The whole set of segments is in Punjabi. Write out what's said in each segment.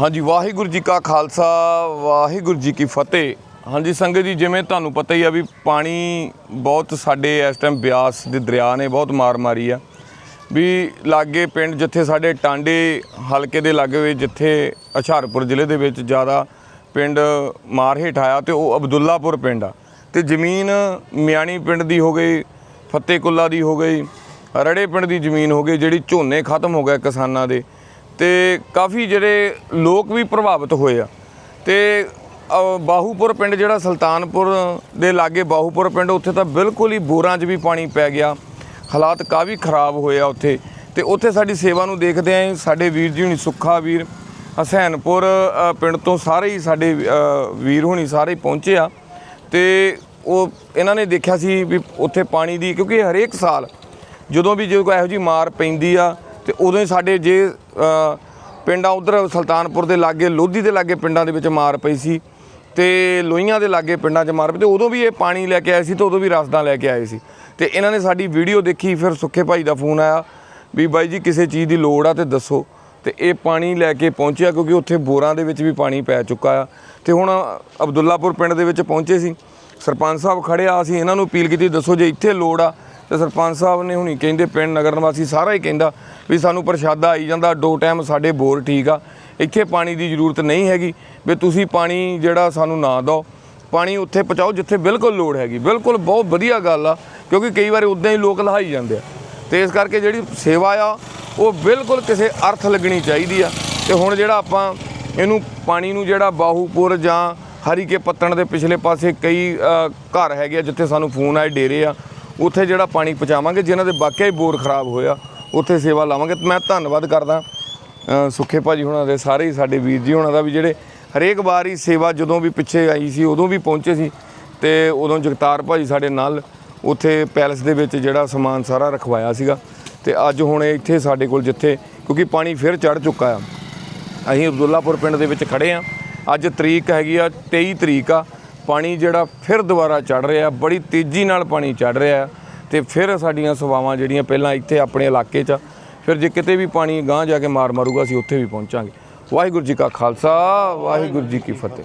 ਹਾਂਜੀ, ਵਾਹਿਗੁਰੂ ਜੀ ਕਾ ਖਾਲਸਾ, ਵਾਹਿਗੁਰੂ ਜੀ ਕੀ ਫਤਿਹ। ਹਾਂਜੀ, ਸੰਗਤ ਜੀ, ਜਿਵੇਂ ਤੁਹਾਨੂੰ ਪਤਾ ਹੀ ਆ ਵੀ ਪਾਣੀ ਬਹੁਤ ਸਾਡੇ ਇਸ ਟਾਈਮ ਬਿਆਸ ਦੇ ਦਰਿਆ ਨੇ ਬਹੁਤ ਮਾਰ ਮਾਰੀ ਆ। ਵੀ ਲਾਗੇ ਪਿੰਡ ਜਿੱਥੇ ਸਾਡੇ ਟਾਂਡੇ ਹਲਕੇ ਦੇ ਲਾਗੇ ਹੋਏ, ਜਿੱਥੇ ਹੁਸ਼ਿਆਰਪੁਰ ਜ਼ਿਲ੍ਹੇ ਦੇ ਵਿੱਚ ਜ਼ਿਆਦਾ ਪਿੰਡ ਮਾਰ ਹੇਠ ਆਇਆ ਤੇ ਉਹ ਅਬਦੁੱਲਾਪੁਰ ਪਿੰਡ ਆ। ਤੇ ਜ਼ਮੀਨ ਮਿਆਣੀ ਪਿੰਡ ਦੀ ਹੋ ਗਈ, ਫਤਿਹਕੁੱਲਾ ਦੀ ਹੋ ਗਈ, ਰੜੇ ਪਿੰਡ ਦੀ ਜ਼ਮੀਨ ਹੋ ਗਈ, ਜਿਹੜੀ ਝੋਨੇ ਖਤਮ ਹੋ ਗਏ ਕਿਸਾਨਾਂ ਦੇ। ਤੇ ਕਾਫੀ ਜਿਹੜੇ ਲੋਕ ਵੀ ਪ੍ਰਭਾਵਿਤ ਹੋਏ ਆ। ਤੇ ਬਾਹੂਪੁਰ ਪਿੰਡ ਜਿਹੜਾ ਸੁਲਤਾਨਪੁਰ ਦੇ ਲਾਗੇ ਬਾਹੂਪੁਰ ਪਿੰਡ, ਉੱਥੇ ਤਾਂ ਬਿਲਕੁਲ ਹੀ ਬੋਰਾਂ 'ਚ ਵੀ ਪਾਣੀ ਪੈ ਗਿਆ। ਹਾਲਾਤ ਕਾਫੀ ਖਰਾਬ ਹੋਏ ਆ ਉੱਥੇ। ਤੇ ਉੱਥੇ ਸਾਡੀ ਸੇਵਾ ਨੂੰ ਦੇਖਦੇ ਆਂ, ਸਾਡੇ ਵੀਰ ਜੀ ਹੁਣੀ ਸੁੱਖਾ ਵੀਰ, ਹਸੈਨਪੁਰ ਪਿੰਡ ਤੋਂ ਸਾਰੇ ਹੀ ਸਾਡੇ ਵੀਰ ਹੁਣੀ ਸਾਰੇ ਹੀ ਪਹੁੰਚੇ ਆ। ਤੇ ਉਹ, ਇਹਨਾਂ ਨੇ ਦੇਖਿਆ ਸੀ ਵੀ ਉੱਥੇ ਪਾਣੀ ਦੀ, ਕਿਉਂਕਿ ਹਰੇਕ ਸਾਲ ਜਦੋਂ ਵੀ ਜੇ ਕੋਈ ਇਹੋ ਜੀ ਮਾਰ ਪੈਂਦੀ ਆ ਤੇ ਉਦੋਂ ਹੀ ਸਾਡੇ ਜੇ ਅ, ਪਿੰਡਾਂ ਉਧਰ ਸੁਲਤਾਨਪੁਰ ਦੇ ਲਾਗੇ ਲੋਧੀ ਦੇ ਲਾਗੇ ਪਿੰਡਾਂ ਦੇ ਵਿੱਚ ਮਾਰ ਪਈ ਸੀ ਤੇ ਲੋਹੀਆਂ ਦੇ ਲਾਗੇ ਪਿੰਡਾਂ 'ਚ ਮਾਰ ਪਈ ਤੇ ਉਦੋਂ ਵੀ ਇਹ ਪਾਣੀ ਲੈ ਕੇ ਆਏ ਸੀ ਤੇ ਉਦੋਂ ਵੀ ਰਸਦਾਂ ਲੈ ਕੇ ਆਏ ਸੀ। ਤੇ ਇਹਨਾਂ ਨੇ ਸਾਡੀ ਵੀਡੀਓ ਦੇਖੀ ਫਿਰ ਸੁੱਖੇ ਭਾਈ ਦਾ ਫੋਨ ਆਇਆ ਵੀ ਬਾਈ ਜੀ ਕਿਸੇ ਚੀਜ਼ ਦੀ ਲੋੜ ਆ ਤੇ ਦੱਸੋ। ਤੇ ਇਹ ਪਾਣੀ ਲੈ ਕੇ ਪਹੁੰਚਿਆ ਕਿਉਂਕਿ ਉੱਥੇ ਬੋਰਾਂ ਦੇ ਵਿੱਚ ਵੀ ਪਾਣੀ ਪੈ ਚੁੱਕਾ ਆ। ਤੇ ਹੁਣ ਅਬਦੁੱਲਾਪੁਰ ਪਿੰਡ ਦੇ ਵਿੱਚ ਪਹੁੰਚੇ ਸੀ। ਸਰਪੰਚ ਸਾਹਿਬ ਖੜੇ ਆ ਅਸੀਂ ਇਹਨਾਂ ਨੂੰ ਅਪੀਲ ਕੀਤੀ ਦੱਸੋ ਜੇ ਇੱਥੇ ਲੋੜ ਆ ਤੇ ਸਰਪੰਚ ਸਾਹਿਬ ਨੇ ਹੁਣੀ ਕਹਿੰਦੇ ਪਿੰਡ ਨਗਰ ਨਿਵਾਸੀ ਸਾਰਾ ਹੀ ਕਹਿੰਦਾ ਵੀ ਸਾਨੂੰ ਪ੍ਰਸ਼ਾਦਾ ਆਈ ਜਾਂਦਾ, ਦੋ ਟਾਈਮ ਸਾਡੇ ਬੋਰ ਠੀਕ ਆ। ਇੱਥੇ ਪਾਣੀ ਦੀ ਜ਼ਰੂਰਤ ਨਹੀਂ ਹੈਗੀ ਵੀ ਤੁਸੀਂ ਪਾਣੀ ਜਿਹੜਾ ਸਾਨੂੰ ਨਾ ਦਿਓ। ਪਾਣੀ ਉੱਥੇ ਪਹੁੰਚਾਓ ਜਿੱਥੇ ਬਿਲਕੁਲ ਲੋੜ ਹੈਗੀ। ਬਿਲਕੁਲ ਬਹੁਤ ਵਧੀਆ ਗੱਲ ਆ, ਕਿਉਂਕਿ ਕਈ ਵਾਰ ਉਦਾਂ ਹੀ ਲੋਕ ਲਹਾਈ ਜਾਂਦੇ ਆ। ਤੇ ਇਸ ਕਰਕੇ ਜਿਹੜੀ ਸੇਵਾ ਆ, ਉਹ ਬਿਲਕੁਲ ਕਿਸੇ ਅਰਥ ਲੱਗਣੀ ਚਾਹੀਦੀ ਆ। ਤੇ ਹੁਣ ਜਿਹੜਾ ਆਪਾਂ ਇਹਨੂੰ ਪਾਣੀ ਨੂੰ ਜਿਹੜਾ ਬਾਹੂਪੁਰ ਜਾਂ ਹਰੀਕੇ ਪੱਤਣ ਦੇ ਪਿਛਲੇ ਪਾਸੇ ਕਈ ਘਰ ਹੈਗੇ ਆ ਜਿੱਥੇ ਸਾਨੂੰ ਫੋਨ ਆਏ ਡੇਰੇ ਆ ਉੱਥੇ ਜਿਹੜਾ ਪਾਣੀ ਪਹੁੰਚਾਵਾਂਗੇ ਜਿਨ੍ਹਾਂ ਦੇ ਵਾਕਿਆ ਹੀ ਬੋਰ ਖਰਾਬ ਹੋਇਆ ਉੱਥੇ ਸੇਵਾ ਲਾਵਾਂਗੇ। ਮੈਂ ਧੰਨਵਾਦ ਕਰਦਾ ਅ, ਸੁੱਖੇ ਭਾਜੀ ਹੁਣਾਂ ਦੇ ਸਾਰੇ ਹੀ ਸਾਡੇ ਵੀਰ ਜੀ ਹੁਣਾਂ ਦਾ ਵੀ ਜਿਹੜੇ ਹਰੇਕ ਵਾਰ ਹੀ ਸੇਵਾ ਜਦੋਂ ਵੀ ਪਿੱਛੇ ਆਈ ਸੀ ਉਦੋਂ ਵੀ ਪਹੁੰਚੇ ਸੀ। ਤੇ ਉਦੋਂ ਜਗਤਾਰ ਭਾਜੀ ਸਾਡੇ ਨਾਲ ਉੱਥੇ ਪੈਲਸ ਦੇ ਵਿੱਚ ਜਿਹੜਾ ਸਮਾਨ ਸਾਰਾ ਰਖਵਾਇਆ ਸੀਗਾ। ਤੇ ਅੱਜ ਹੁਣ ਇੱਥੇ ਸਾਡੇ ਕੋਲ ਜਿੱਥੇ ਕਿਉਂਕਿ ਪਾਣੀ ਫਿਰ ਚੜ ਚੁੱਕਾ ਆ। ਅਸੀਂ ਅਬਦੁੱਲਾਪੁਰ ਪਿੰਡ ਦੇ ਵਿੱਚ ਖੜੇ ਆ। ਅੱਜ ਤਰੀਕ ਹੈਗੀ ਆ 23 ਤਰੀਕ ਆ। ਪਾਣੀ ਜਿਹੜਾ ਫਿਰ ਦੁਬਾਰਾ ਚੜ ਰਿਹਾ ਬੜੀ ਤੇਜ਼ੀ ਨਾਲ ਪਾਣੀ ਚੜ ਰਿਹਾ ਤੇ ਫਿਰ ਸਾਡੀਆਂ ਸੇਵਾਵਾਂ ਜਿਹੜੀਆਂ ਪਹਿਲਾਂ ਇੱਥੇ ਆਪਣੇ ਇਲਾਕੇ 'ਚ ਆ, ਫਿਰ ਜੇ ਕਿਤੇ ਵੀ ਪਾਣੀ ਗਾਂਹ ਜਾ ਕੇ ਮਾਰ ਮਾਰੂਗਾ ਅਸੀਂ ਉੱਥੇ ਵੀ ਪਹੁੰਚਾਂਗੇ। ਵਾਹਿਗੁਰੂ ਜੀ ਕਾ ਖਾਲਸਾ ਵਾਹਿਗੁਰੂ ਜੀ ਕੀ ਫਤਿਹ।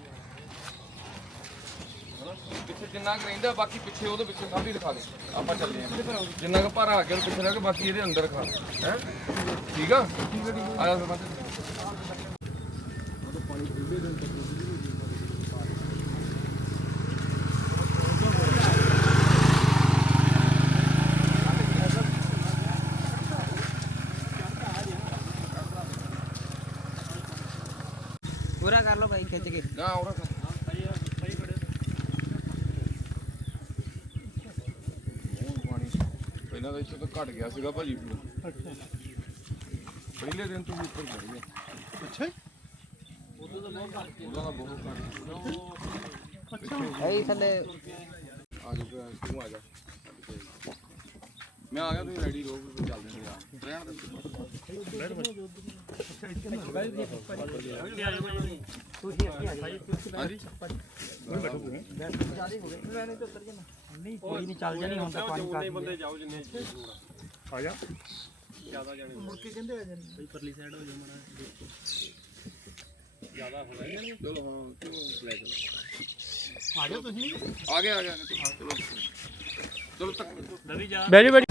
ਪਿੱਛੇ ਜਿੰਨਾ ਕੁ ਰਹਿੰਦਾ ਬਾਕੀ ਪਿੱਛੇ ਉਹਦੇ ਪਿੱਛੇ ਸਭ ਹੀ ਦਿਖਾ ਦੇ। ਆਪਾਂ ਚੱਲੇ ਆਂ ਜਿੰਨਾ ਕੁ ਭਾਰਾ ਆ ਗਿਆ ਉਹਦੇ ਪਿੱਛੇ ਰਹਿ ਕੇ ਬਾਕੀ ਇਹਦੇ ਅੰਦਰ ਖਾ ਹੈ? ਠੀਕ ਆ? ਆਇਆ ਸਰਪੰਚ ਪੂਰਾ ਕਰ ਲਓ ਭਾਈ ਖਿੱਚ ਕੇ। ਨਾ ਔਰਾ ਪਹਿਲਾਂ ਤਾਂ ਇੱਥੇ ਤਾਂ ਘਟ ਗਿਆ ਸੀਗਾ ਭਾਜੀ। ਪਹਿਲੇ ਦਿਨ ਤੋਂ ਵੀ ਉੱਪਰ ਚੜ ਗਿਆ। ਅੱਛਾ। ਉਹਦਾ ਤਾਂ ਬਹੁਤ ਘਟ ਉਹਦਾ ਤਾਂ ਬਹੁਤ ਘਟ ਐਂ ਥੱਲੇ। ਆ ਜਾ ਤੂੰ ਆ ਜਾ। ਮੈਂ ਆ ਗਿਆ ਤੁਸੀਂ ਰੈਡੀ ਰਹੋ ਫਿਰ ਚੱਲਦੇ ਹਾਂ ਯਾਰ ਰਹਿਣ ਦੇ ਹਾਂਜੀ। ਕੋਈ ਨਹੀਂ ਚੱਲ ਜਾਣੀ ਹੁਣ ਤਾਂ ਪਾਣੀ ਕਰ ਬੰਦੇ ਚਲੋ ਹਾਂ ਕਿਉਂ ਲੈ ਚਲੋ। ਆ ਗਏ ਤੁਸੀਂ। ਆ ਗਏ ਆ ਗਏ। ਚਲੋ ਚਲੋ ਤੱਕ। ਬੈਠੀ ਬੈਠੀ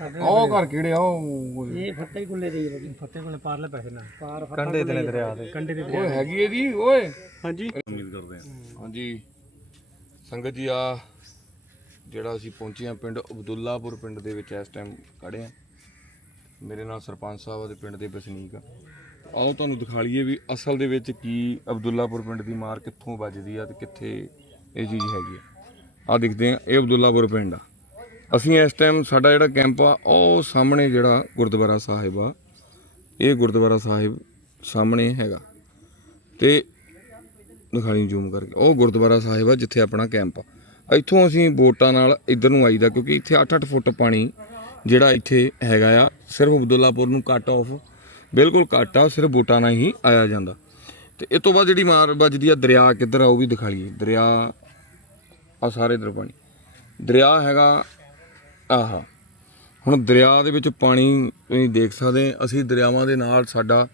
ਉਹ ਘਰ ਕਿਹੜੇ ਆ? ਉਹ ਇਹ ਫੱਟੇ ਗੁੱਲੇ ਦੇ ਹੀ ਬੜੀ ਫੱਟੇ ਗੁੱਲੇ ਪਾਰਲੇ ਪੈਸੇ ਨਾ ਪਾਰ ਕੰਡੇ ਤੇ ਨੇ ਦਰਿਆ ਦੇ। ਕੰਡੇ ਦੇ ਓਏ ਹੈਗੀ ਇਹਦੀ? ਓਏ। ਹਾਂਜੀ। ਉਮੀਦ ਕਰਦੇ ਹਾਂ। ਹਾਂਜੀ। ਸੰਗਤ ਜੀ ਆ ਜਿਹੜਾ ਅਸੀਂ ਪਹੁੰਚੇ ਆ ਪਿੰਡ ਅਬਦੁੱਲਾਪੁਰ ਪਿੰਡ ਦੇ ਵਿੱਚ ਇਸ ਟਾਈਮ ਖੜੇ ਆ ਮੇਰੇ ਨਾਲ ਸਰਪੰਚ ਸਾਹਿਬ ਦੇ ਪਿੰਡ ਦੇ ਵਸਨੀਕ ਆ। ਆਓ ਤੁਹਾਨੂੰ ਦਿਖਾ ਲਈਏ ਵੀ ਅਸਲ ਦੇ ਵਿੱਚ ਕੀ ਅਬਦੁੱਲਾਪੁਰ ਪਿੰਡ ਦੀ ਮਾਰ ਕਿੱਥੋਂ ਵੱਜਦੀ ਆ ਤੇ ਕਿੱਥੇ ਇਹ ਚੀਜ਼ ਹੈਗੀ ਆ। ਆ ਦਿਖਦੇ ਆ ਇਹ ਅਬਦੁੱਲਾਪੁਰ ਪਿੰਡ ਆ। ਅਸੀਂ ਇਸ ਟਾਈਮ ਸਾਡਾ ਜਿਹੜਾ ਕੈਂਪ ਆ, ਉਹ ਸਾਹਮਣੇ ਜਿਹੜਾ ਗੁਰਦੁਆਰਾ ਸਾਹਿਬ ਆ, ਇਹ ਗੁਰਦੁਆਰਾ ਸਾਹਿਬ ਸਾਹਮਣੇ ਹੈਗਾ। ਤੇ ਦਿਖਾਣੀ ਜ਼ੂਮ ਕਰਕੇ। ਉਹ ਗੁਰਦੁਆਰਾ ਸਾਹਿਬ ਆ ਜਿੱਥੇ ਆਪਣਾ ਕੈਂਪ ਆ। ਇੱਥੋਂ ਅਸੀਂ ਬੋਟਾਂ ਨਾਲ ਇੱਧਰ ਨੂੰ ਆਈਦਾ, ਕਿਉਂਕਿ ਇੱਥੇ 8-8 ਫੁੱਟ ਪਾਣੀ ਜਿਹੜਾ ਇੱਥੇ ਹੈਗਾ ਆ, ਸਿਰਫ ਅਬਦੁੱਲਾਪੁਰ ਨੂੰ ਕੱਟ ਆਫ ਬਿਲਕੁਲ ਕੱਟ ਆ, ਸਿਰਫ ਬੋਟਾਂ ਨਾਲ ਹੀ ਆਇਆ ਜਾਂਦਾ। ਤੇ ਇਸ ਤੋਂ ਬਾਅਦ ਜਿਹੜੀ ਮਾਰ ਵੱਜਦੀ ਆ ਦਰਿਆ ਕਿੱਧਰ ਆ, ਉਹ ਵੀ ਦਿਖਾ ਲਈਏ। ਦਰਿਆ ਆ ਸਾਰੇ ਇਧਰ ਪਾਣੀ। ਦਰਿਆ ਹੈਗਾ ਆਹ। ਹੁਣ ਦਰਿਆ ਦੇ ਵਿੱਚ ਪਾਣੀ ਤੁਸੀਂ ਦੇਖ ਸਕਦੇ ਅਸੀਂ ਦਰਿਆਵਾਂ ਦੇ ਨਾਲ ਸਾਡਾ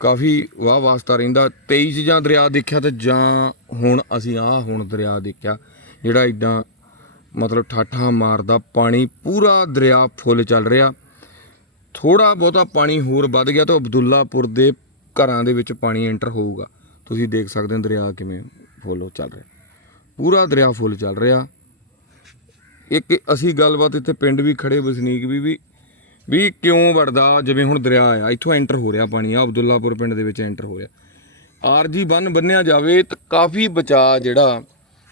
ਕਾਫੀ ਵਾਹ ਵਾਸਤਾ ਰਹਿੰਦਾ। 23 ਚ ਜਾਂ ਦਰਿਆ ਦੇਖਿਆ ਤੇ ਜਾਂ ਹੁਣ ਅਸੀਂ ਆਹ ਹੁਣ ਦਰਿਆ ਦੇਖਿਆ, ਜਿਹੜਾ ਇਦਾਂ ਮਤਲਬ ਠਾਠਾ ਮਾਰਦਾ ਪਾਣੀ, ਪੂਰਾ ਦਰਿਆ ਫੁੱਲ ਚੱਲ ਰਿਹਾ। ਥੋੜਾ ਬਹੁਤਾ ਪਾਣੀ ਹੋਰ ਵੱਧ ਗਿਆ ਤਾਂ ਅਬਦੁੱਲਾਪੁਰ ਦੇ ਘਰਾਂ ਦੇ ਵਿੱਚ ਪਾਣੀ ਐਂਟਰ ਹੋਊਗਾ। ਤੁਸੀਂ ਦੇਖ ਸਕਦੇ ਹੋ ਦਰਿਆ ਕਿਵੇਂ ਫੁੱਲ ਹੋ ਚੱਲ ਰਿਹਾ। ਪੂਰਾ ਦਰਿਆ ਫੁੱਲ ਚੱਲ ਰਿਹਾ। ਇੱਕ ਅਸੀਂ ਗੱਲਬਾਤ ਇੱਥੇ ਪਿੰਡ ਵੀ ਖੜੇ, ਵਸਨੀਕ ਵੀ ਵੀ ਵੀ ਕਿਉਂ ਵੜਦਾ, ਜਿਵੇਂ ਹੁਣ ਦਰਿਆ ਆ, ਇੱਥੋਂ ਐਂਟਰ ਹੋ ਰਿਹਾ ਪਾਣੀ ਆ ਅਬਦੁੱਲਾਪੁਰ ਪਿੰਡ ਦੇ ਵਿੱਚ ਐਂਟਰ ਹੋ ਰਿਹਾ। ਆਰਜੀ ਬੰਨ ਬੰਨਿਆ ਜਾਵੇ ਤਾਂ ਕਾਫੀ ਬਚਾ ਜਿਹੜਾ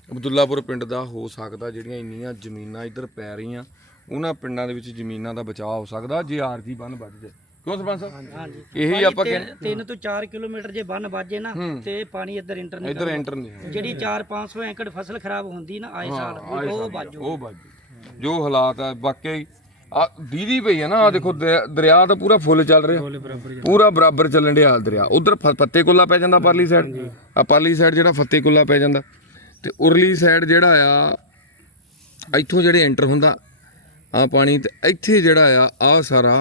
ਅਬਦੁੱਲਾਪੁਰ ਪਿੰਡ ਦਾ ਹੋ ਸਕਦਾ, ਜਿਹੜੀਆਂ ਇੰਨੀਆਂ ਜ਼ਮੀਨਾਂ ਇੱਧਰ ਪੈ ਰਹੀਆਂ, ਉਹਨਾਂ ਪਿੰਡਾਂ ਦੇ ਵਿੱਚ ਜ਼ਮੀਨਾਂ ਦਾ ਬਚਾਅ ਹੋ ਸਕਦਾ, ਜੇ ਆਰਜੀ ਬੰਨ ਵੱਜ ਜਾਏ। ਕਿਉਂ ਸਰਪੰਚ ਸਾਹਿਬ? ਹਾਂਜੀ ਇਹੀ ਆਪਾਂ ਕਹਿੰਦੇ 3 ਤੋਂ 4 ਕਿਲੋਮੀਟਰ ਜੇ ਬੰਨ ਵੱਜੇ ਨਾ ਤੇ ਪਾਣੀ ਇੱਧਰ ਇੰਟਰ ਨਹੀਂ ਇੱਧਰ ਐਂਟਰ ਨਹੀਂ। ਜਿਹੜੀ 4-500 ਏਕੜ ਫਸਲ ਖਰਾਬ ਹੁੰਦੀ ਨਾ ਆਏ ਸਾਲ ਉਹ ਬਾਜੂ ਉਹ ਬਾਜੂ ਜੋ ਹਾਲਾਤ ਆ ਵਾਕਈ ਆ ਦੀਦੀ ਪਈ ਆ ਨਾ ਆ ਦੇਖੋ ਦਰ- ਦਰਿਆ ਤਾਂ ਪੂਰਾ ਫੁੱਲ ਚੱਲ ਰਿਹਾ। ਪੂਰਾ ਬਰਾਬਰ ਚੱਲਣ ਡਿਆ ਦਰਿਆ। ਉਧਰ ਫੱਤੇ ਕੁੱਲਾ ਪੈ ਜਾਂਦਾ ਪਰਲੀ ਸਾਈਡ ਆ ਪਰਲੀ ਸਾਈਡ ਜਿਹੜਾ ਫੱਤੇ ਕੁੱਲਾ ਪੈ ਜਾਂਦਾ। ਤੇ ਉਰਲੀ ਸਾਈਡ ਜਿਹੜਾ ਆ ਇੱਥੋਂ ਜਿਹੜੇ ਐਂਟਰ ਹੁੰਦਾ ਆ ਪਾਣੀ ਤੇ ਇੱਥੇ ਜਿਹੜਾ ਆ ਆ ਸਾਰਾ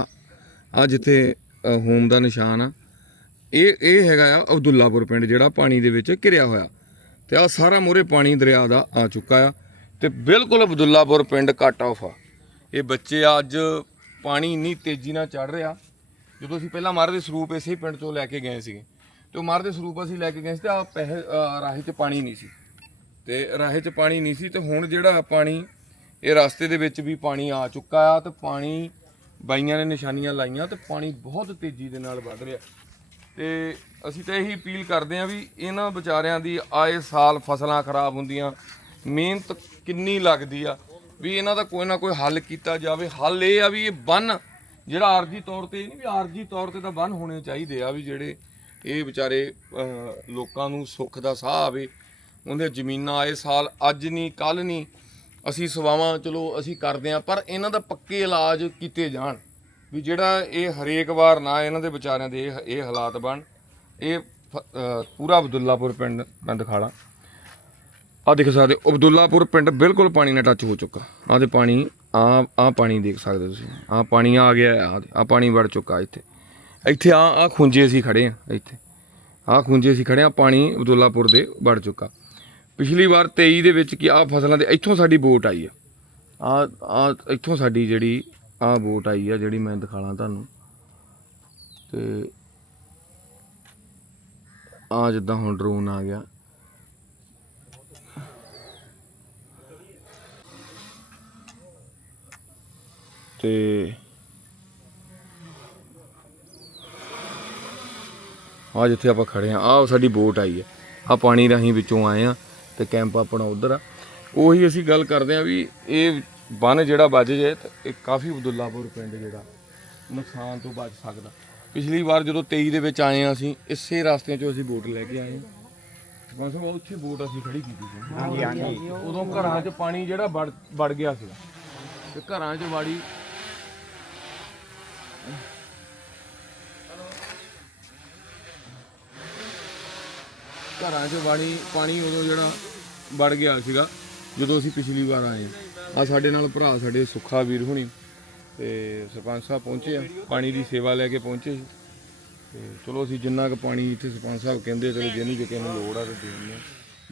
ਆ ਜਿੱਥੇ ਹੋਮ ਦਾ ਨਿਸ਼ਾਨ ਆ। ਇਹ ਇਹ ਹੈਗਾ ਆ ਅਬਦੁੱਲਾਪੁਰ ਪਿੰਡ, ਜਿਹੜਾ ਪਾਣੀ ਦੇ ਵਿੱਚ ਘਿਰਿਆ ਹੋਇਆ। ਤੇ ਆ ਸਾਰਾ ਮੂਹਰੇ ਪਾਣੀ ਦਰਿਆ ਦਾ ਆ ਚੁੱਕਾ ਆ। ਤੇ ਬਿਲਕੁਲ ਅਬਦੁੱਲਾਪੁਰ ਪਿੰਡ ਕੱਟ ਆਫ ਆ। ਇਹ ਬੱਚੇ ਅੱਜ ਪਾਣੀ ਇੰਨੀ ਤੇਜ਼ੀ ਨਾਲ ਚੜ ਰਿਹਾ। ਜਦੋਂ ਅਸੀਂ ਪਹਿਲਾਂ ਮਾਰਦੇ ਸਰੂਪ ਇਸੇ ਪਿੰਡ ਤੋਂ ਲੈ ਕੇ ਗਏ ਸੀਗੇ। ਤੇ ਉਹ ਮਾਰ ਦੇ ਸਰੂਪ ਅਸੀਂ ਲੈ ਕੇ ਗਏ ਸੀ ਤੇ ਆ ਪਹਿ ਰਾਹੇ 'ਚ ਪਾਣੀ ਨਹੀਂ ਸੀ। ਤੇ ਰਾਹੇ 'ਚ ਪਾਣੀ ਨਹੀਂ ਸੀ ਤੇ ਹੁਣ ਜਿਹੜਾ ਪਾਣੀ, ਇਹ ਰਸਤੇ ਦੇ ਵਿੱਚ ਵੀ ਪਾਣੀ ਆ ਚੁੱਕਾ ਆ ਤੇ ਪਾਣੀ ਬਾਈਆਂ ਨੇ ਨਿਸ਼ਾਨੀਆਂ ਲਾਈਆਂ ਤੇ ਪਾਣੀ ਬਹੁਤ ਤੇਜ਼ੀ ਦੇ ਨਾਲ ਵੱਧ ਰਿਹਾ। ਤੇ ਅਸੀਂ ਤਾਂ ਇਹੀ ਅਪੀਲ ਕਰਦੇ ਹਾਂ ਵੀ ਇਹਨਾਂ ਵਿਚਾਰਿਆਂ ਦੀ ਆਏ ਸਾਲ ਫਸਲਾਂ ਖਰਾਬ ਹੁੰਦੀਆਂ, ਮਿਹਨਤ ਕਿੰਨੀ ਲੱਗਦੀ ਆ, ਵੀ ਇਹਨਾਂ ਦਾ ਕੋਈ ਨਾ ਕੋਈ ਹੱਲ ਕੀਤਾ ਜਾਵੇ। ਹੱਲ ਇਹ ਆ ਵੀ ਇਹ ਬੰਨ, ਜਿਹੜਾ ਆਰਜੀ ਤੌਰ ਤੇ ਨਹੀਂ ਵੀ ਆਰਜੀ ਤੌਰ ਤੇ ਤਾਂ ਬੰਨ ਹੋਣੇ ਚਾਹੀਦੇ ਆ ਵੀ ਜਿਹੜੇ ਇਹ ਵਿਚਾਰੇ ਲੋਕਾਂ ਨੂੰ ਸੁੱਖ ਦਾ ਸਾਹ ਆਵੇ। ਉਹਦੇ ਜ਼ਮੀਨਾਂ ਆਏ ਸਾਲ, ਅੱਜ ਨਹੀਂ ਕੱਲ ਨਹੀਂ ਅਸੀਂ ਸਵਾਵਾਂ ਚਲੋ ਅਸੀਂ ਕਰਦੇ ਆ ਪਰ ਇਹਨਾਂ ਦਾ ਪੱਕੇ ਇਲਾਜ ਕੀਤੇ ਜਾਣ ਵੀ ਜਿਹੜਾ ਇਹ ਹਰੇਕ ਵਾਰ ਨਾ ਇਹਨਾਂ ਦੇ ਵਿਚਾਰਿਆਂ ਦੇ ਇਹ ਇਹ ਹਾਲਾਤ ਬਣ। ਇਹ ਫ- ਅਹ ਪੂਰਾ ਅਬਦੁੱਲਾਪੁਰ ਪਿੰਡ ਮੈਂ ਖਾਲਾ ਆ ਦੇਖ ਸਕਦੇ ਹੋ, ਅਬਦੁੱਲਾਪੁਰ ਪਿੰਡ ਬਿਲਕੁਲ ਪਾਣੀ ਨਾਲ ਟੱਚ ਹੋ ਚੁੱਕਾ। ਆਹ ਤੇ ਪਾਣੀ ਆ ਆ ਪਾਣੀ ਦੇਖ ਸਕਦੇ ਹੋ ਤੁਸੀਂ। ਆ ਪਾਣੀ ਆ ਗਿਆ ਆ ਆ ਪਾਣੀ ਵੜ ਚੁੱਕਾ ਇੱਥੇ। ਇੱਥੇ ਆ ਆ ਖੁੰਝੇ ਅਸੀਂ ਖੜੇ ਆ ਇੱਥੇ। ਆ ਖੁੰਝੇ ਅਸੀਂ ਖੜੇ ਆ ਪਾਣੀ ਅਬਦੁੱਲਾਪੁਰ ਦੇ ਵੜ ਚੁੱਕਾ। ਪਿਛਲੀ ਵਾਰ 23 ਦੇ ਵਿੱਚ ਕੀ ਆ ਫਸਲਾਂ ਦੇ ਇੱਥੋਂ ਸਾਡੀ ਬੋਟ ਆਈ ਆ। ਆ ਆ ਇੱਥੋਂ ਸਾਡੀ ਜਿਹੜੀ ਆ ਬੋਟ ਆਈ ਆ, ਜਿਹੜੀ ਮੈਂ ਦਿਖਾਲਾਂ ਤੁਹਾਨੂੰ। ਤੇ ਆ ਜਿੱਦਾਂ ਹੁਣ ਡਰੋਨ ਆ ਗਿਆ। ਤੇ ਆ ਜਿੱਥੇ ਆਪਾਂ ਖੜੇ ਆ ਆ ਸਾਡੀ ਬੋਟ ਆਈ ਹੈ ਆ ਪਾਣੀ ਰਾਹੀਂ ਵਿੱਚੋਂ ਆਏ ਆ। ਤੇ ਕੈਂਪ ਆਪਣਾ ਉਧਰ ਆ। ਉਹੀ ਅਸੀਂ ਗੱਲ ਕਰਦੇ ਆ ਵੀ ਇਹ ਬੰਨ ਜਿਹੜਾ ਵੱਜ ਜਾਏ ਤਾਂ ਇਹ ਕਾਫੀ ਅਬਦੁੱਲਾਪੁਰ ਪਿੰਡ ਜਿਹੜਾ ਨੁਕਸਾਨ ਤੋਂ ਬਚ ਸਕਦਾ। ਪਿਛਲੀ ਵਾਰ ਜਦੋਂ 23 ਦੇ ਵਿੱਚ ਆਏ ਆ ਅਸੀਂ ਇਸੇ ਰਸਤੇ 'ਚੋਂ ਅਸੀਂ ਬੋਟ ਲੈ ਕੇ ਆਏ ਬਸ ਉਹ ਉੱਥੇ ਬੋਟ ਅਸੀਂ ਖੜੀ ਕੀਤੀ ਸੀ। ਹਾਂਜੀ ਹਾਂਜੀ। ਉਦੋਂ ਘਰਾਂ 'ਚ ਪਾਣੀ ਜਿਹੜਾ ਵੜ ਵੜ ਗਿਆ ਸੀ ਤੇ ਘਰਾਂ 'ਚ ਵਾੜੀ ਘਰਾਂ 'ਚ ਪਾਣੀ ਪਾਣੀ ਉਦੋਂ ਜਿਹੜਾ ਵੜ ਗਿਆ ਸੀਗਾ, ਜਦੋਂ ਅਸੀਂ ਪਿਛਲੀ ਵਾਰ ਆਏ ਆ ਸਾਡੇ ਨਾਲ ਭਰਾ, ਸਾਡੇ ਸੁੱਖਾ ਵੀਰ ਹੁਣੀ, ਤੇ ਸਰਪੰਚ ਸਾਹਿਬ ਪਹੁੰਚੇ ਆ। ਪਾਣੀ ਦੀ ਸੇਵਾ ਲੈ ਕੇ ਪਹੁੰਚੇ ਸੀ। ਤੇ ਚਲੋ ਅਸੀਂ ਜਿੰਨਾ ਕੁ ਪਾਣੀ ਇੱਥੇ ਸਰਪੰਚ ਸਾਹਿਬ ਕਹਿੰਦੇ ਚਲੋ ਜਿਹਨੂੰ ਜੇ ਕਿਸੇ ਨੂੰ ਲੋੜ ਆ ਤੇ ਦੇ ਦਿੰਦੇ ਆ।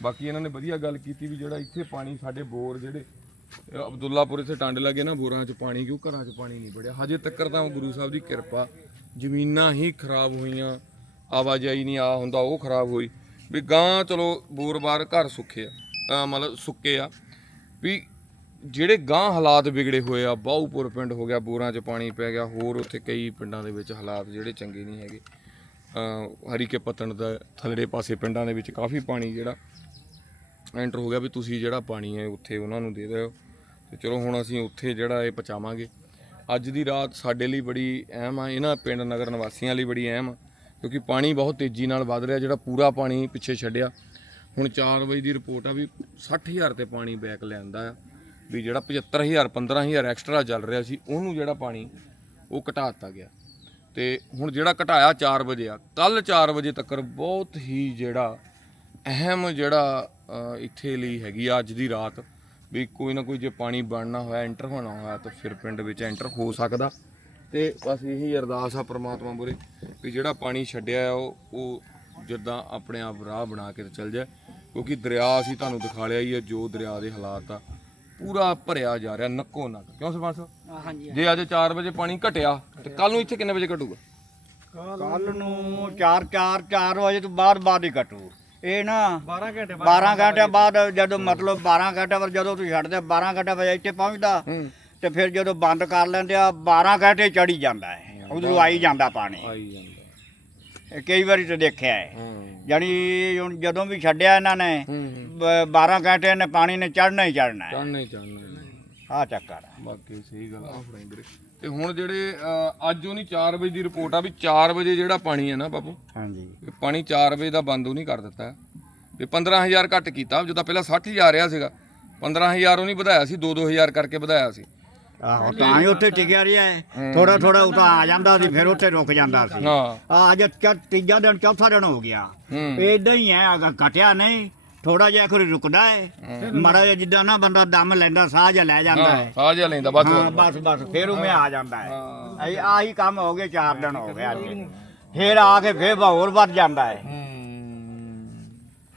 ਬਾਕੀ ਇਹਨਾਂ ਨੇ ਵਧੀਆ ਗੱਲ ਕੀਤੀ ਵੀ ਜਿਹੜਾ ਇੱਥੇ ਪਾਣੀ ਸਾਡੇ ਬੋਰ ਜਿਹੜੇ, ਅਹ ਅਬਦੁੱਲਾਪੁਰ ਇੱਥੇ ਟੰਡ ਲੱਗੇ ਨਾ ਬੋਰਾਂ 'ਚ ਪਾਣੀ, ਕਿਉਂ ਘਰਾਂ 'ਚ ਪਾਣੀ ਨਹੀਂ ਵੜਿਆ? ਹਜੇ ਤੱਕ ਤਾਂ ਗੁਰੂ ਸਾਹਿਬ ਦੀ ਕਿਰਪਾ, ਜ਼ਮੀਨਾਂ ਹੀ ਖਰਾਬ ਹੋਈਆਂ, ਆਵਾਜਾਈ ਨਹੀਂ ਆ ਹੁੰਦਾ, ਉਹ ਖਰਾਬ ਹੋਈ। ਵੀ ਗਾਂ ਚਲੋ ਬੋਰ-ਬਾਰ ਘਰ ਸੁੱਕੇ ਆ ਮਤਲਬ ਸੁੱਕੇ ਆ। ਵੀ ਜਿਹੜੇ ਗਾਂ ਹਾਲਾਤ ਵਿਗੜੇ ਹੋਏ ਆ ਬਾਹੂਪੁਰ ਪਿੰਡ ਹੋ ਗਿਆ, ਬੋਰਾਂ 'ਚ ਪਾਣੀ ਪੈ ਗਿਆ, ਹੋਰ ਉੱਥੇ ਕਈ ਪਿੰਡਾਂ ਦੇ ਵਿੱਚ ਹਾਲਾਤ ਜਿਹੜੇ ਚੰਗੇ ਨਹੀਂ ਹੈਗੇ। ਅ ਹਰੀਕੇ ਪਤਣ ਦਾ ਥੱਲੜੇ ਪਾਸੇ ਪਿੰਡਾਂ ਦੇ ਵਿੱਚ ਕਾਫੀ ਪਾਣੀ ਜਿਹੜਾ ਐਂਟਰ ਹੋ ਗਿਆ ਵੀ ਤੁਸੀਂ ਜਿਹੜਾ ਪਾਣੀ ਹੈ ਉੱਥੇ ਉਹਨਾਂ ਨੂੰ ਦੇ ਦਿਓ। ਤੇ ਚਲੋ ਹੁਣ ਅਸੀਂ ਉੱਥੇ ਜਿਹੜਾ ਇਹ ਪਹੁੰਚਾਵਾਂਗੇ। ਅੱਜ ਦੀ ਰਾਤ ਸਾਡੇ ਲਈ ਬੜੀ ਅਹਿਮ ਆ, ਇਹਨਾਂ ਪਿੰਡ ਨਗਰ ਨਿਵਾਸੀਆਂ ਲਈ ਬੜੀ ਅਹਿਮ ਆ। ਕਿਉਂਕਿ ਪਾਣੀ ਬਹੁਤ ਤੇਜ਼ੀ ਨਾਲ ਵੱਧ ਰਿਹਾ, ਜਿਹੜਾ ਪੂਰਾ ਪਾਣੀ ਪਿੱਛੇ ਛੱਡਿਆ। ਹੁਣ 4 ਵਜੇ ਦੀ ਰਿਪੋਰਟ ਆ ਵੀ 60000 ਤੇ ਪਾਣੀ ਬੈਕ ਲੈਂਦਾ ਆ, ਵੀ ਜਿਹੜਾ 75000 15000 ਐਕਸਟਰਾ ਚੱਲ ਰਿਹਾ ਸੀ, ਉਹਨੂੰ ਜਿਹੜਾ ਪਾਣੀ ਉਹ ਘਟਾ ਦਿੱਤਾ ਗਿਆ। ਤੇ ਹੁਣ ਜਿਹੜਾ ਘਟਾਇਆ 4 ਵਜੇ ਆ ਕੱਲ 4 ਵਜੇ ਤੱਕ ਬਹੁਤ ਹੀ ਜਿਹੜਾ ਅਹਿਮ ਜਿਹੜਾ ਇੱਥੇ ਲਈ ਹੈਗੀ ਆ ਅੱਜ ਦੀ ਰਾਤ, ਵੀ ਕੋਈ ਨਾ ਕੋਈ ਜੇ ਪਾਣੀ ਬਣਨਾ ਹੋਇਆ, ਐਂਟਰ ਹੋਣਾ ਹੋਇਆ, ਤਾਂ ਫਿਰ ਪਿੰਡ ਵਿੱਚ ਐਂਟਰ ਹੋ ਸਕਦਾ। ਤੇ ਬਸ ਇਹੀ ਅਰਦਾਸ ਆ ਪ੍ਰਮਾਤਮਾ ਮੁਰੇ ਵੀ ਜਿਹੜਾ ਪਾਣੀ ਛੱਡਿਆ ਆ ਉਹ ਉਹ ਜਿੱਦਾਂ ਆਪਣੇ ਆਪ ਰਾਹ ਬਣਾ ਕੇ ਚੱਲ ਜਾਏ। ਕਿਉਂਕਿ ਦਰਿਆ ਅਸੀਂ ਤੁਹਾਨੂੰ ਦਿਖਾ ਲਿਆ ਹੀ ਹੈ ਜੋ ਦਰਿਆ ਦੇ ਹਾਲਾਤ ਆ ਪੂਰਾ ਭਰਿਆ ਜਾ ਰਿਹਾ ਨੱਕੋ ਨੱਕ। ਕਿਉਂ ਸਰਪੰਚ ਸਾਹਿਬ? ਹਾਂਜੀ ਜੇ ਅੱਜ 4 ਵਜੇ ਪਾਣੀ ਘਟਿਆ ਤੇ ਕੱਲ ਨੂੰ ਇੱਥੇ ਕਿੰਨੇ ਵਜੇ ਘਟੂਗਾ? ਕੱਲ ਨੂੰ 4 4 4 ਵਜੇ ਤੋਂ ਬਾਅਦ ਬਾਅਦ ਹੀ ਕੱਟੂ ਇਹ ਨਾ 12 ਘੰਟੇ 12 ਘੰਟੇ। ਬਾਅਦ ਜਦੋਂ ਮਤਲਬ 12 ਘੰਟੇ ਬਾਅਦ ਜਦੋਂ ਤੁਸੀਂ ਛੱਡਦੇ 12 ਘੰਟੇ ਵਜੇ ਇੱਥੇ ਪਹੁੰਚਦਾ। ਹੂੰ। ਤੇ ਫਿਰ ਜਦੋਂ ਬੰਦ ਕਰ ਲੈਂਦੇ ਆ 12 ਘੰਟੇ ਚੜੀ ਜਾਂਦਾ ਹੈ ਉਧਰੋਂ ਆਈ ਜਾਂਦਾ ਪਾਣੀ। ਆਈ ਜਾਂਦਾ। ਇਹ ਕਈ ਵਾਰੀ ਤੇ ਦੇਖਿਆ ਹੈ ਹੂੰ। ਜਾਨੀ ਹੁਣ ਜਦੋਂ ਵੀ ਛੱਡਿਆ ਇਹਨਾਂ ਨੇ ਹੂੰ ਬ- 12 ਘੰਟੇ ਨੇ ਪਾਣੀ ਨੇ ਚੜਨਾ ਹੀ ਚੜਨਾ ਹੈ। ਚੜਨਾ ਹੀ ਚੜਨਾ ਆ ਚੱਕਰ ਹੈ। ਬਾਕੀ ਸਹੀ ਗੱਲ ਆ। ਫੜਾਈ ਵੀਰੇ ਤੇ ਹੁਣ ਜਿਹੜੇ ਅ, ਅੱਜ ਉਹਨੀ 4 ਵਜੇ ਦੀ ਰਿਪੋਰਟ ਆ ਵੀ 4 ਵਜੇ ਜਿਹੜਾ ਪਾਣੀ ਹੈ ਨਾ ਬਾਬੂ ਹਾਂਜੀ। ਇਹ ਪਾਣੀ 4 ਵਜੇ ਦਾ ਬੰਦ ਉਹ ਨਹੀਂ ਕਰ ਦਿੱਤਾ ਵੀ 15000 ਘੱਟ ਕੀਤਾ ਜਦੋਂ ਪਹਿਲਾਂ 60000 ਰਿਹਾ ਸੀਗਾ 15000 ਉਹ ਨਹੀਂ ਵਧਾਇਆ ਸੀ 2-2000 ਕਰਕੇ ਵਧਾਇਆ ਸੀ। ਆਹੋ ਤਾਂ ਹੀ ਉੱਥੇ ਟਿਕਿਆ ਰਿਹਾ ਹੈ। ਥੋੜਾ ਥੋੜਾ ਉਤਾਂ ਆ ਜਾਂਦਾ ਸੀ ਫਿਰ ਉੱਥੇ ਰੁਕ ਜਾਂਦਾ ਸੀ। ਹਾਂ। ਆ ਅੱਜ ਚ- ਤੀਜਾ ਦਿਨ ਚੌਥਾ ਦਿਨ ਹੋ ਗਿਆ। ਹੂੰ। ਇਦਾਂ ਹੀ ਹੈ ਅਗਾ ਘਟਿਆ ਨਹੀਂ ਥੋੜਾ ਜਿਹਾ ਕੋਈ ਰੁਕਦਾ ਹੈ। ਮੜਾ ਜਿਹਾ ਜਿੱਦਾਂ ਨਾ ਬੰਦਾ ਦਮ ਲੈਂਦਾ ਸਾਹ ਜਿਹਾ ਲੈ ਜਾਂਦਾ ਹਾਂ ਹੈ। ਸਾਹ ਜਿਹਾ ਲੈਂਦਾ ਬਸ। ਹਾਂ ਬਸ ਬਸ ਫਿਰ ਉਵੇਂ ਆ ਜਾਂਦਾ ਹੈ। ਇਹ ਆਹੀ ਕੰਮ ਹੋ ਗਏ 4 ਦਿਨ ਹੋ ਗਏ ਅੱਜ। ਫਿਰ ਆ ਕੇ ਫਿਰ ਹੋਰ ਵੱਧ ਜਾਂਦਾ ਹੈ। ਹੂੰ।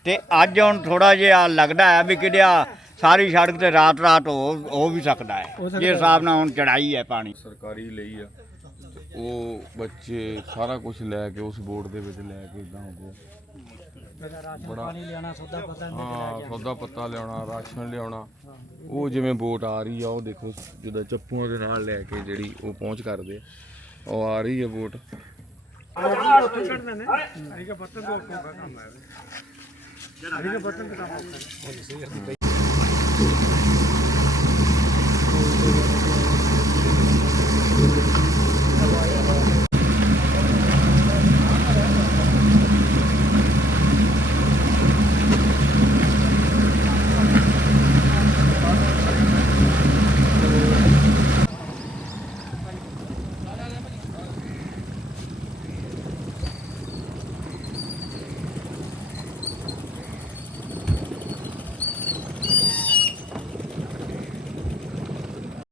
ਤੇ ਅੱਜ ਹੁਣ ਥੋੜਾ ਜਿਹਾ ਲੱਗਦਾ ਹੈ ਵੀ ਕਿਹੜਿਆ ਸਾਰੀ ਸੜਕ ਤੇ ਰਾਤ ਰਾਤ ਹੋ ਹੋ ਵੀ ਸਕਦਾ ਹੈ। ਜੇ ਹਿਸਾਬ ਨਾਲ ਹੁਣ ਚੜਾਈ ਹੈ ਪਾਣੀ। ਸਰਕਾਰੀ ਲਈ ਆ। ਤੇ ਉਹ ਬੱਚੇ ਸਾਰਾ ਕੁਝ ਲੈ ਕੇ ਉਸ ਬੋਰਡ ਦੇ ਵਿੱਚ ਲੈ ਕੇ ਇਦਾਂ ਹੋ ਬੜਾ ਲਿਆਣਾ ਸੌਦਾ ਪਤਾ ਹਾਂ ਸੌਦਾ ਪੱਤਾ ਲਿਆਉਣਾ ਰਾਸ਼ਨ ਲਿਆਉਣਾ। ਉਹ ਜਿਵੇਂ ਬੋਟ ਆ ਰਹੀ ਆ ਉਹ ਦੇਖੋ ਜਿੱਦਾਂ ਚੱਪੂਆਂ ਦੇ ਨਾਲ ਲੈ ਕੇ ਜਿਹੜੀ ਉਹ ਪਹੁੰਚ ਕਰਦੇ ਆ। ਉਹ ਆ ਰਹੀ ਹੈ। Boat